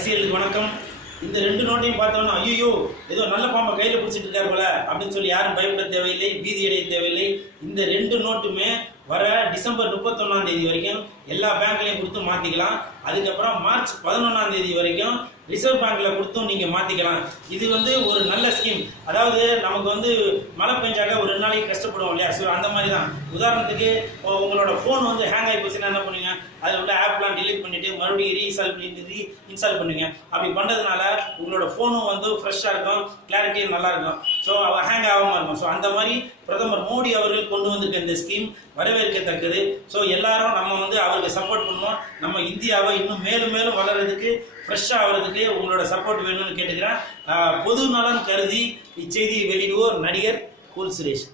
ரசிகர்களுக்கு வணக்கம். இந்த ரெண்டு நோட்டையும் பார்த்தோன்னா ஐயோ ஏதோ நல்ல பாம்பை கையில் பிடிச்சிட்டு இருக்காரு போல அப்படின்னு சொல்லி யாரும் பயப்பட தேவையில்லை, பீதி அடைய தேவையில்லை. இந்த ரெண்டு நோட்டுமே வர டிசம்பர் 31 வரைக்கும் எல்லா பேங்க்லையும் கொடுத்து மாற்றிக்கலாம். அதுக்கப்புறம் மார்ச் 11 வரைக்கும் ரிசர்வ் பேங்க்ல கொடுத்தும் நீங்கள் மாற்றிக்கலாம். இது ஒரு நல்ல ஸ்கீம். அதாவது நமக்கு மழை பெஞ்சாக்க ஒரு 2 நாளைக்கு கஷ்டப்படுவோம் இல்லையா? ஸோ அந்த மாதிரி தான். உதாரணத்துக்கு உங்களோட ஃபோன் ஹேங் ஆகி போச்சுன்னா என்ன பண்ணுவீங்க? அதில் உள்ள ஆப்லாம் டிலீட் பண்ணிவிட்டு மறுபடியும் ரீஇன்ஸ்டால் பண்ணுவீங்க. அப்படி பண்ணுறதுனால உங்களோட ஃபோனும் ஃப்ரெஷ்ஷாக இருக்கும், கிளாரிட்டியும் நல்லா இருக்கும். ஸோ ஹேங் ஆகாமல் இருக்கும். ஸோ அந்த மாதிரி பிரதமர் மோடி அவர்கள் கொண்டு வந்திருக்க இந்த ஸ்கீம் வரவேற்கத்தக்கது. ஸோ எல்லாரும் நம்ம அவருக்கு சப்போர்ட் பண்ணுவோம். நம்ம இந்தியாவை இன்னும் மேலும் மேலும் வளர்றதுக்கு, ஃப்ரெஷ்ஷாக ஆகிறதுக்கு உங்களோட சப்போர்ட் வேணும்னு கேட்டுக்கிறேன். பொது நலன் கருதி இச்செய்தியை வெளியிடுவோர் நடிகர் கூல் சுரேஷ்.